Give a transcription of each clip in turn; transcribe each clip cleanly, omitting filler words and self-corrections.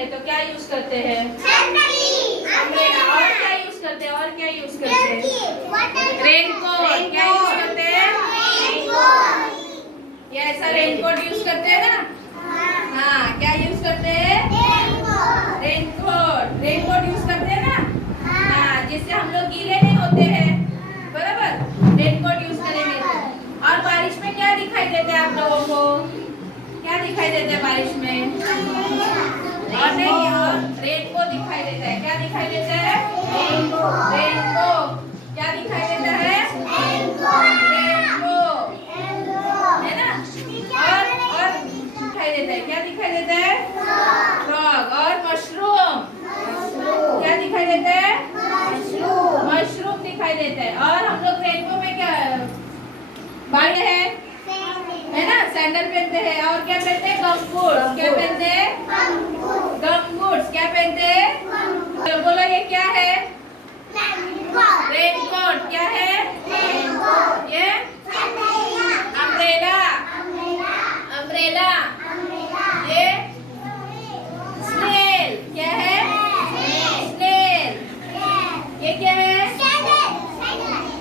हैं तो क्या यूज करते हैं? अम्ब्रेला। और क्या यूज करते हैं? और क्या यूज करते हैं? रेनकोट। क्या यूज करते हैं? ये ऐसा रेनकोट यूज करते हैं ना? हाँ, क्या यूज करते हैं? रेनकोट। रेनकोट यूज करते हैं ना? हाँ, जिससे हम लोग गीले नहीं होते हैं, बराबर? रेनकोट यूज करेंगे तो। और बारिश में क्या दिखाई देता है आप लोगों को? क्या दिखाई देता है बारिश में? और नहीं, और रेनबो दिखाई देता है। क्या दिखाई देता है? रेनबो। क्या दिखाई देता है? रेनबो, है ना? और दिखाई देता है। क्या दिखाई देता है? फ्रॉग। और मशरूम। क्या दिखाई देता है? मशरूम दिखाई देता है। और हम लोग रेनबो में क्या बाल है ना? सैंडल पहनते हैं। और क्या पहनते हैं? गमबूट्स। क्या पहनते हैं? गमबूट्स। क्या पहनते हैं? तो बोलो ये क्या है? रेनकोट। क्या है ये? अम्ब्रेला। अम्ब्रेला। ये स्नेल। क्या है? स्नेल। ये क्या है?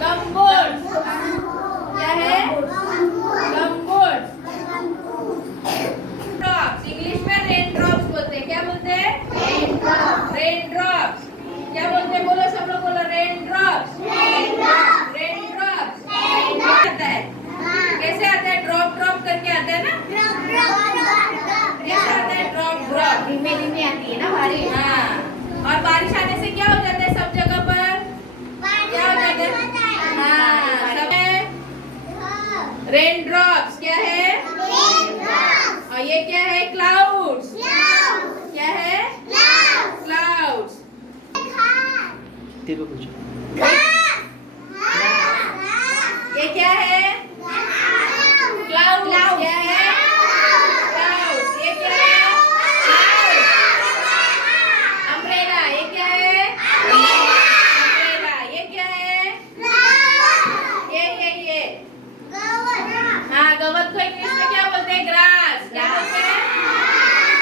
गमबूट्स। क्या है? गमबूट्स। ड्रॉप्स। इंग्लिश में रेन ड्रॉप्स बोलते हैं। क्या बोलते हैं? Rain drops. क्या बोलते हैं? बोलो सब लोग, बोलो रेन ड्रॉप्स। रेन ड्रॉप्स आता है। कैसे आता है? ड्रॉप ड्रॉप करके आता है ना? कैसे आता है? Drop drop. धीमे धीमे आती है ना बारिश। हाँ, और बारिश आने से क्या हो जाता है सब जगह पर? क्या हो जाता है? हाँ, सब रेन ड्रॉप्स। क्या है? और ये क्या है? क्लाउड्स। क्या है? क्लाउड्स। तेरे को पूछो। ये क्या है? क्लाउड। क्या है? क्लाउड्स। ये क्या है? अम्ब्रेला। ये क्या है? अम्ब्रेला। ये क्या है? ये हाँ, गवत को इंग्लिश में क्या बोलते हैं? ग्रास। क्या बोलते हैं?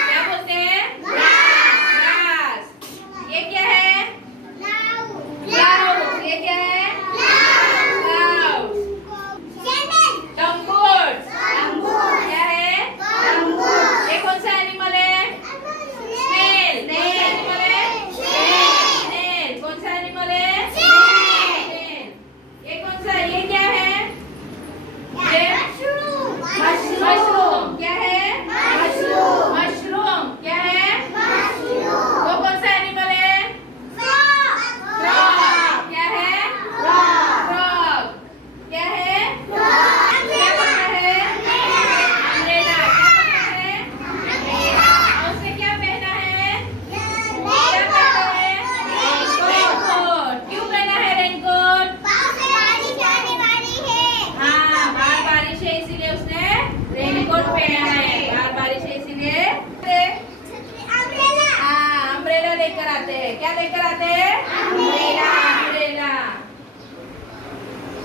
क्या बोलते हैं? ग्रास। ये क्या है? क्लाउड्स। ये क्या है? क्लाउड्स। गमबूट्स। क्या है? ये कौन सा एनिमल है? स्नेल। कौन सा एनिमल है? स्नेल। कौन सा एनिमल है? स्नेल। ये कौन सा? ये क्या है? ये मशरूम। क्या है? मशरूम। क्या है? वो कौन सा एनिमल है? फ्रॉग। क्या है? फ्रॉग। क्या है? क्या पता है? अम्ब्रेला। क्या पता है? और उसने क्या पहना है? क्या पहना है? रेनकोट। क्यों पहना है रेनकोट? हाँ, बाहर बारिश है इसीलिए उसने रेनकोट पहना है। बाहर बारिश है इसीलिए हाँ, अम्ब्रेला लेकर आते हैं। क्या लेकर आते हैं?